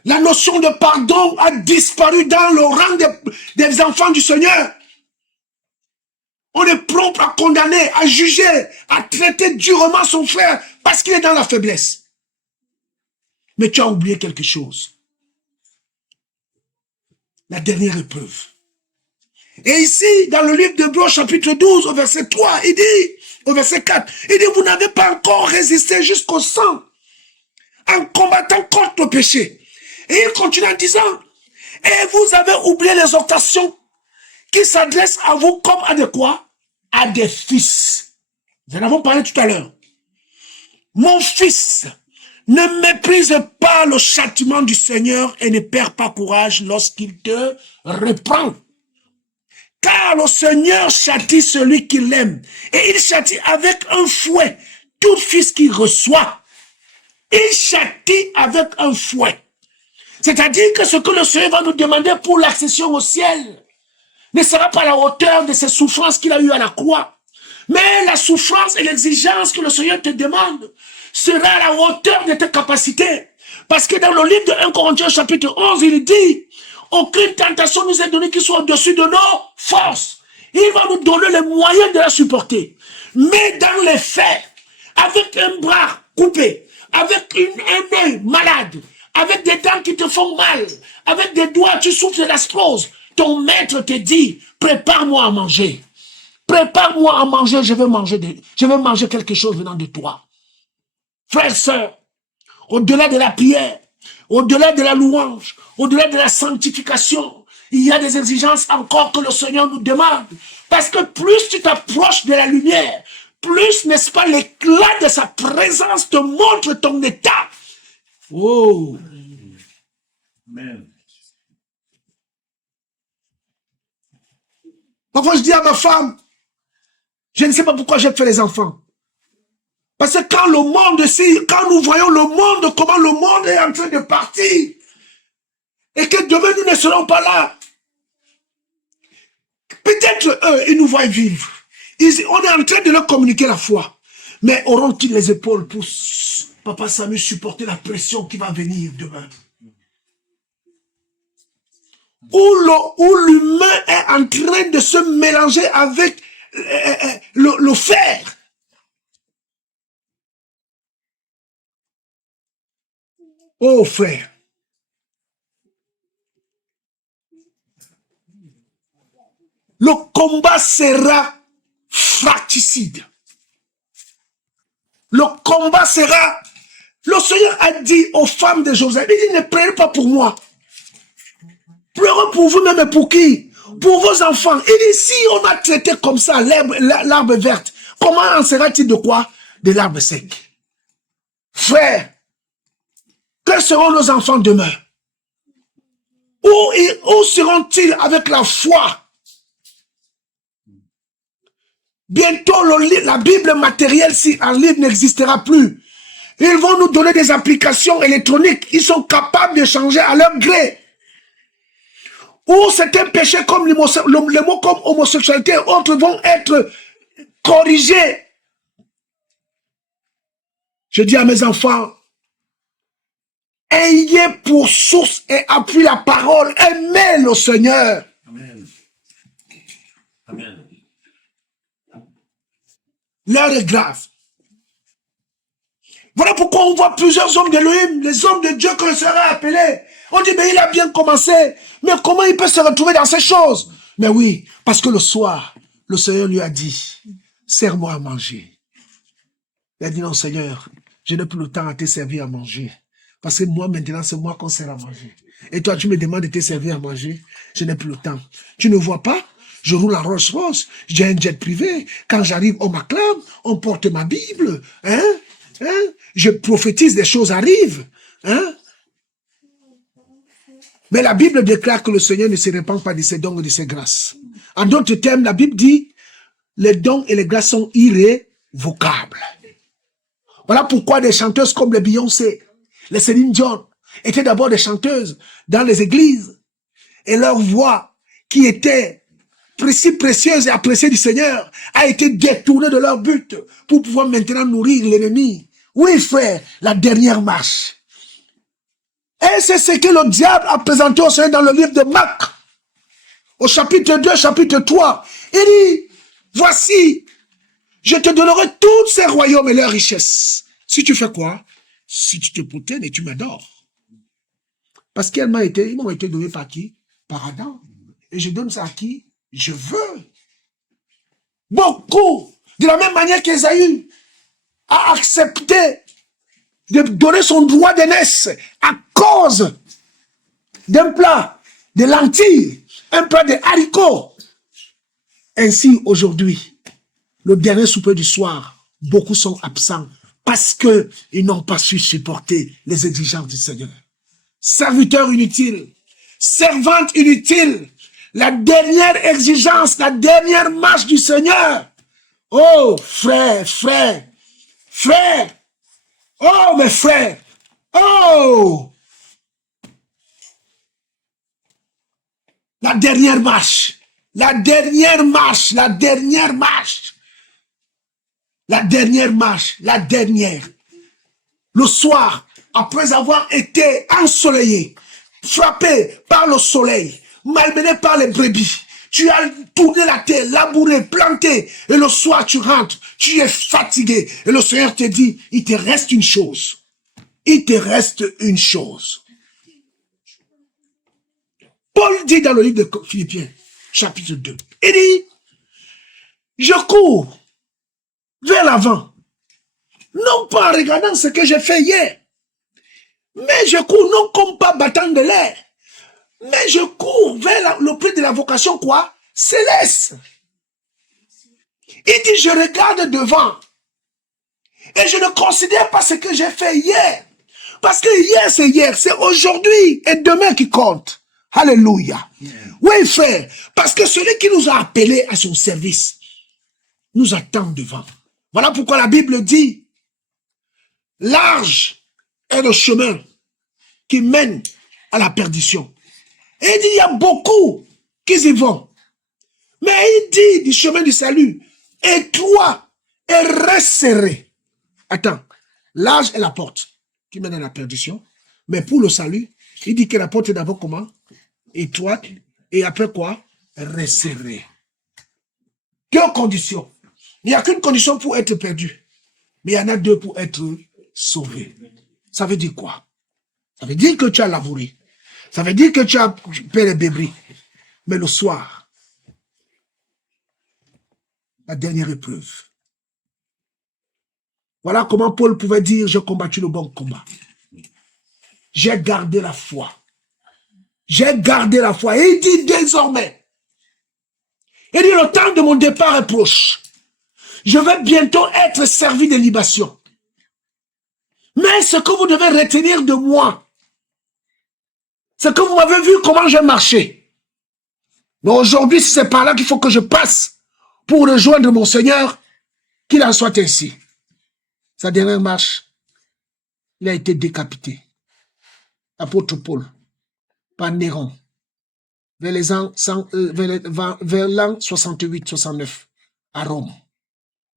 La notion de pardon a disparu dans le rang des enfants du Seigneur. On est prompt à condamner, à juger, à traiter durement son frère parce qu'il est dans la faiblesse. Mais tu as oublié quelque chose. La dernière épreuve. Et ici, dans le livre d'Hébreux, chapitre 12, au verset 3, il dit, au verset 4, il dit, vous n'avez pas encore résisté jusqu'au sang en combattant contre le péché. Et il continue en disant, et vous avez oublié l'exhortation qui s'adresse à vous comme à des quoi? À des fils. Nous en avons parlé tout à l'heure. Mon fils, ne méprise pas le châtiment du Seigneur et ne perds pas courage lorsqu'il te reprend. Car le Seigneur châtie celui qui l'aime. Et il châtie avec un fouet tout fils qu'il reçoit. Il châtie avec un fouet. C'est-à-dire que ce que le Seigneur va nous demander pour l'accession au ciel ne sera pas à la hauteur de ses souffrances qu'il a eues à la croix. Mais la souffrance et l'exigence que le Seigneur te demande sera à la hauteur de tes capacités. Parce que dans le livre de 1 Corinthiens chapitre 11, il dit, aucune tentation nous est donnée qui soit au-dessus de nos forces. Il va nous donner les moyens de la supporter. Mais dans les faits, avec un bras coupé, avec un œil malade, avec des dents qui te font mal, avec des doigts, tu souffres de l'arthrose, ton maître te dit, prépare-moi à manger. Prépare-moi à manger, je vais manger quelque chose venant de toi. Frères, sœurs, au-delà de la prière, au-delà de la louange, au-delà de la sanctification, il y a des exigences encore que le Seigneur nous demande. Parce que plus tu t'approches de la lumière, plus, n'est-ce pas, l'éclat de sa présence te montre ton état. Oh! Amen. Parfois, je dis à ma femme, je ne sais pas pourquoi j'ai fait les enfants. Parce que quand le monde ici, quand nous voyons le monde, comment le monde est en train de partir, et que demain nous ne serons pas là, peut-être eux, ils nous voient vivre. On est en train de leur communiquer la foi. Mais auront-ils les épaules pour, Papa Samuel, supporter la pression qui va venir demain? Où l'humain est en train de se mélanger avec le fer. Oh frère. Le combat sera fratricide. Le combat sera... Le Seigneur a dit aux femmes de Joseph, il dit, ne pleurez pas pour moi. Pleurez pour vous-même et pour qui? Pour vos enfants. Il dit, si on a traité comme ça l'arbre verte, comment en sera-t-il de quoi? De l'arbre sec. Frère, quels seront nos enfants demain? Où seront-ils avec la foi? Bientôt, la Bible matérielle, si un livre n'existera plus, ils vont nous donner des applications électroniques. Ils sont capables de changer à leur gré. Ou certains péchés comme les mots comme homosexualité, autres vont être corrigés. Je dis à mes enfants, ayez pour source et appui la parole. Aimez le Seigneur. Amen. Amen. L'heure est grave. Voilà pourquoi on voit plusieurs hommes d'Élohim, les hommes de Dieu que le Seigneur a appelés. On dit, mais il a bien commencé. Mais comment il peut se retrouver dans ces choses? Mais oui, parce que le soir, le Seigneur lui a dit, sers-moi à manger. Il a dit, non Seigneur, je n'ai plus le temps à te servir à manger. Parce que moi maintenant, c'est moi qu'on sert à manger. Et toi, tu me demandes de te servir à manger. Je n'ai plus le temps. Tu ne vois pas? Je roule en Rolls-Royce. J'ai un jet privé. Quand j'arrive, on m'acclame. On porte ma Bible. Hein? Je prophétise, des choses arrivent. Hein? Mais la Bible déclare que le Seigneur ne se répand pas de ses dons et de ses grâces. En d'autres termes, la Bible dit, les dons et les grâces sont irrévocables. Voilà pourquoi des chanteuses comme les Beyoncé, les Céline Dion, étaient d'abord des chanteuses dans les églises. Et leur voix, qui était si précieuse et appréciée du Seigneur, a été détournée de leur but pour pouvoir maintenant nourrir l'ennemi. Oui, frère, la dernière marche. Et c'est ce que le diable a présenté au Seigneur dans le livre de Marc, au chapitre 2, chapitre 3. Il dit, voici, je te donnerai tous ces royaumes et leurs richesses. Si tu fais quoi? Si tu te prosternes et tu m'adores. Parce qu'ils m'ont été donnés par qui? Par Adam. Et je donne ça à qui? Je veux. Beaucoup. De la même manière qu'Ésaü a accepté de donner son droit d'aînesse à cause d'un plat de lentilles, un plat de haricots. Ainsi, aujourd'hui, le dernier souper du soir, beaucoup sont absents parce qu'ils n'ont pas su supporter les exigences du Seigneur. Serviteurs inutiles, servantes inutiles, la dernière exigence, la dernière marche du Seigneur. Oh, frère, frère, frère, oh, mes frères, oh, la dernière marche, la dernière marche, la dernière marche, la dernière marche, la dernière. Le soir, après avoir été ensoleillé, frappé par le soleil, malmené par les brebis, tu as tourné la terre, labouré, planté, et le soir tu rentres, tu es fatigué, et le Seigneur te dit, il te reste une chose. Il te reste une chose. Paul dit dans le livre de Philippiens, chapitre 2, il dit, je cours vers l'avant, non pas en regardant ce que j'ai fait hier, mais je cours non comme pas battant de l'air, mais je cours vers le prix de la vocation, quoi? Céleste. Il dit, je regarde devant, et je ne considère pas ce que j'ai fait hier, parce que hier, c'est aujourd'hui et demain qui compte. Alléluia. Oui, frère, parce que celui qui nous a appelés à son service nous attend devant. Voilà pourquoi la Bible dit, large est le chemin qui mène à la perdition. Et il dit, il y a beaucoup qui y vont. Mais il dit du chemin du salut, étroit et resserré. Attends, large est la porte qui mène à la perdition. Mais pour le salut, il dit que la porte est d'abord comment? Étroite. Et après quoi? Resserrée. Quelle condition? Il n'y a qu'une condition pour être perdu. Mais il y en a deux pour être sauvé. Ça veut dire quoi? Ça veut dire que tu as labouré. Ça veut dire que tu as payé les bébés. Mais le soir, la dernière épreuve. Voilà comment Paul pouvait dire, j'ai combattu le bon combat. J'ai gardé la foi. J'ai gardé la foi. Et il dit désormais, il dit le temps de mon départ est proche. Je vais bientôt être servi de libation. Mais ce que vous devez retenir de moi, c'est que vous m'avez vu comment j'ai marché. Mais aujourd'hui, c'est par là qu'il faut que je passe pour rejoindre mon Seigneur, qu'il en soit ainsi. Sa dernière marche, il a été décapité. Apôtre Paul, par Néron, vers l'an 68-69, à Rome.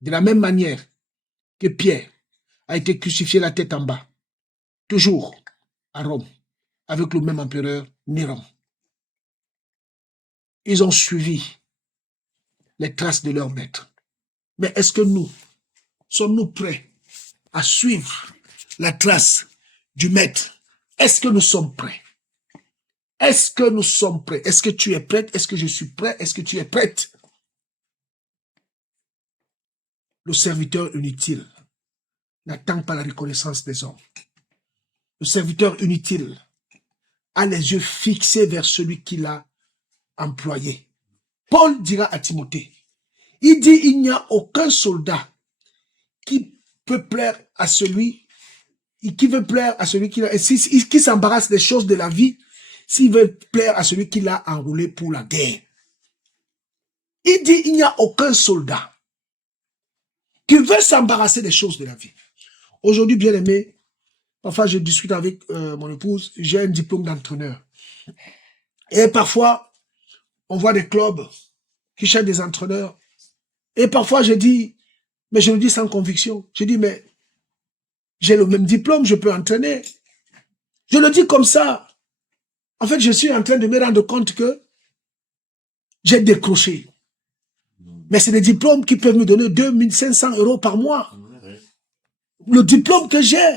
De la même manière que Pierre a été crucifié la tête en bas, toujours à Rome, avec le même empereur Néron. Ils ont suivi les traces de leur maître. Mais est-ce que nous, sommes-nous prêts à suivre la trace du maître? Est-ce que nous sommes prêts? Est-ce que nous sommes prêts? Est-ce que tu es prête? Est-ce que je suis prêt? Est-ce que tu es prête? Le serviteur inutile n'attend pas la reconnaissance des hommes. Le serviteur inutile a les yeux fixés vers celui qui l'a employé. Paul dira à Timothée, il dit, il n'y a aucun soldat qui peut plaire à celui qui veut plaire à celui qui s'embarrasse des choses de la vie, s'il veut plaire à celui qui l'a enroulé pour la guerre. Il dit, il n'y a aucun soldat qui veut s'embarrasser des choses de la vie. Aujourd'hui, bien aimé, parfois je discute avec mon épouse, j'ai un diplôme d'entraîneur. Et parfois, on voit des clubs qui cherchent des entraîneurs. Et parfois, je dis, mais je le dis sans conviction, je dis, mais j'ai le même diplôme, je peux entraîner. Je le dis comme ça. En fait, je suis en train de me rendre compte que j'ai décroché. Mais c'est des diplômes qui peuvent me donner 2500 € par mois. Le diplôme que j'ai.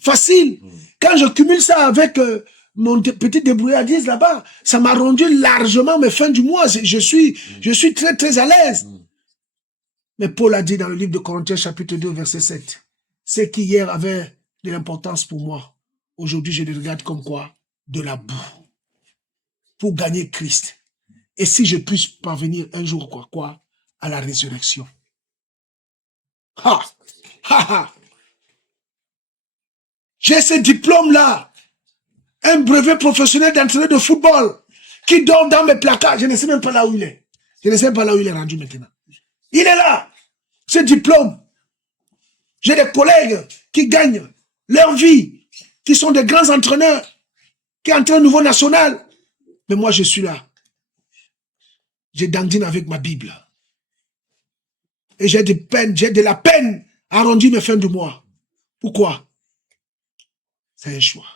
Facile. Quand je cumule ça avec mon petit débrouillardise là-bas, ça m'a rendu largement mes fins du mois. Je suis très, très à l'aise. Mais Paul a dit dans le livre de Corinthiens, chapitre 2, verset 7, ce qui hier avait de l'importance pour moi, aujourd'hui je le regarde comme quoi? De la boue. Pour gagner Christ. Et si je puisse parvenir un jour, quoi, à la résurrection. Ha! Ha! Ha! J'ai ce diplôme-là. Un brevet professionnel d'entraîneur de football qui dort dans mes placards. Je ne sais même pas là où il est. Je ne sais même pas là où il est rendu maintenant. Il est là. Ce diplôme. J'ai des collègues qui gagnent leur vie, qui sont des grands entraîneurs, qui entraînent au niveau national. Mais moi, je suis là. Je dandine avec ma Bible. Et j'ai de la peine à arrondir mes fins de mois. Pourquoi? C'est un choix.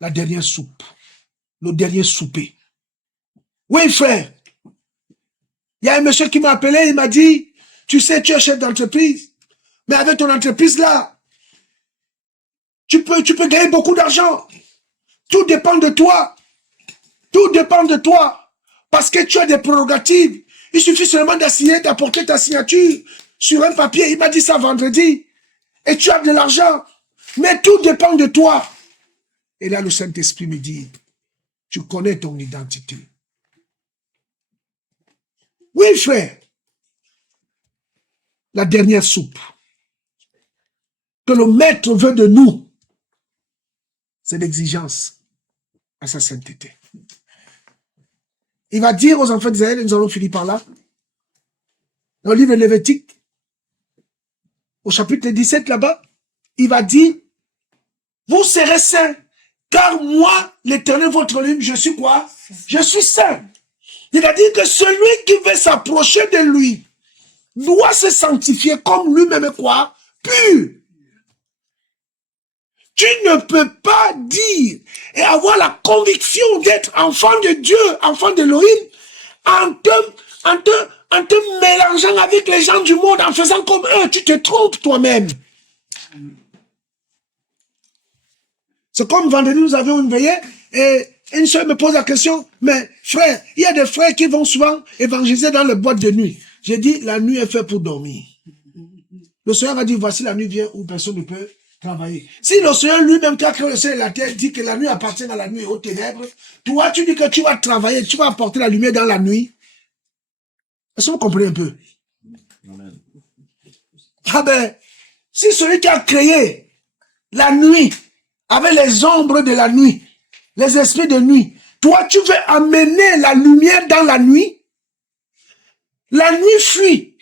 La dernière soupe. Le dernier souper. Oui, frère. Il y a un monsieur qui m'a appelé, il m'a dit, tu sais, tu es chef d'entreprise, mais avec ton entreprise là, tu peux gagner beaucoup d'argent. Tout dépend de toi. Tout dépend de toi. Parce que tu as des prérogatives. Il suffit seulement d'assigner, d'apporter ta signature sur un papier. Il m'a dit ça vendredi. Et tu as de l'argent. Mais tout dépend de toi. Et là, le Saint-Esprit me dit, tu connais ton identité. Oui, frère. La dernière soupe que le Maître veut de nous, c'est l'exigence à sa sainteté. Il va dire aux enfants d'Israël, et nous allons finir par là, dans le livre de Lévitique, au chapitre 17 là-bas, il va dire, vous serez saints, car moi, l'Éternel, votre Dieu, je suis quoi? Je suis saint. C'est-à-dire que celui qui veut s'approcher de lui doit se sanctifier comme lui-même quoi? Pur. Tu ne peux pas dire et avoir la conviction d'être enfant de Dieu, enfant d'Élohim, en te mélangeant avec les gens du monde, en faisant comme eux. Tu te trompes toi-même. C'est comme vendredi, nous avions une veillée et une soeur me pose la question, mais frère, il y a des frères qui vont souvent évangéliser dans les boîtes de nuit. J'ai dit, la nuit est faite pour dormir. Le Seigneur a dit, voici la nuit vient où personne ne peut travailler. Si le Seigneur lui-même qui a créé le ciel et la terre dit que la nuit appartient à la nuit et aux ténèbres, toi tu dis que tu vas travailler, tu vas apporter la lumière dans la nuit. Est-ce que vous comprenez un peu? Amen. Ah ben, si celui qui a créé la nuit, avec les ombres de la nuit, les esprits de nuit, toi tu veux amener la lumière dans la nuit fuit.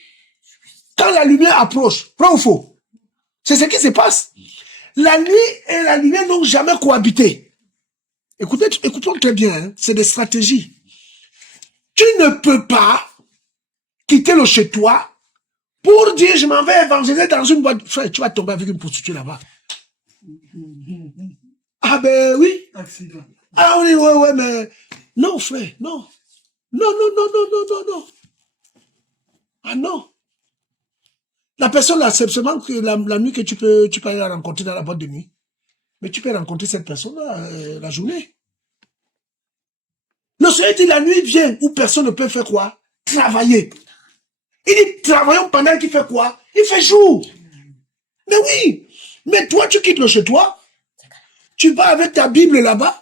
Quand la lumière approche, vrai ou faux? C'est ce qui se passe. La nuit et la lumière n'ont jamais cohabité. Écoutons très bien, hein, c'est des stratégies. Tu ne peux pas quitter le chez toi pour dire je m'en vais évangéliser dans une boîte. Frère, tu vas tomber avec une prostituée là-bas. Ah ben oui. Accident. Ah oui, ouais, mais non, frère, non. Non. Ah non. La personne là, c'est seulement que la nuit que tu peux aller la rencontrer dans la boîte de nuit. Mais tu peux rencontrer cette personne-là la journée. Le Seigneur dit la nuit vient où personne ne peut faire quoi? Travailler. Il dit travaillons pendant qu'il fait quoi? Il fait jour. Mais oui. Mais toi, tu quittes le chez toi. Tu vas avec ta Bible là-bas.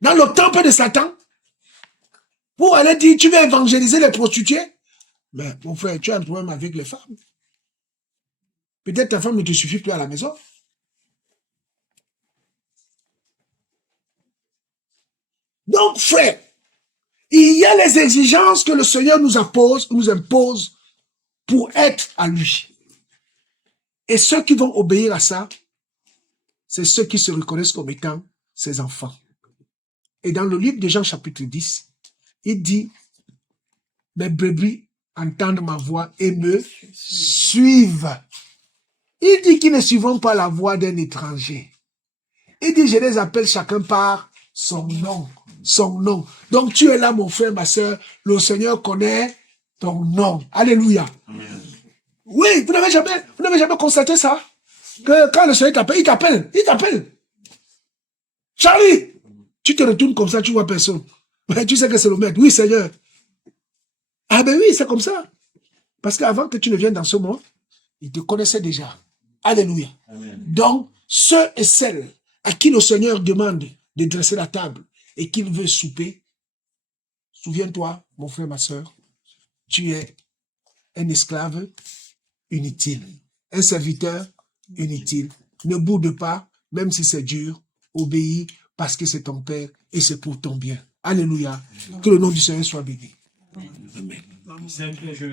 Dans le temple de Satan. Pour aller dire tu vas évangéliser les prostituées. Mais mon frère, tu as un problème avec les femmes. Peut-être ta femme ne te suffit plus à la maison. Donc, frère, il y a les exigences que le Seigneur nous impose pour être à lui. Et ceux qui vont obéir à ça, c'est ceux qui se reconnaissent comme étant ses enfants. Et dans le livre de Jean chapitre 10, il dit, mes brebis entendent ma voix et me suivent. Il dit qu'ils ne suivront pas la voix d'un étranger. Il dit, je les appelle chacun par son nom. Son nom. Donc tu es là, mon frère, ma soeur. Le Seigneur connaît ton nom. Alléluia. Amen. Oui, vous n'avez jamais constaté ça? Que quand le Seigneur t'appelle, il t'appelle. Charlie, tu te retournes comme ça, tu vois personne. Mais tu sais que c'est le maître. Oui, Seigneur. Ah ben oui, c'est comme ça. Parce qu'avant que tu ne viennes dans ce monde, il te connaissait déjà. Alléluia. Amen. Donc, ceux et celles à qui le Seigneur demande de dresser la table et qu'il veut souper, souviens-toi, mon frère, ma soeur, tu es un esclave inutile, un serviteur inutile. Ne boude pas, même si c'est dur, obéis parce que c'est ton Père et c'est pour ton bien. Alléluia. Que le nom du Seigneur soit béni. Amen. C'est un peu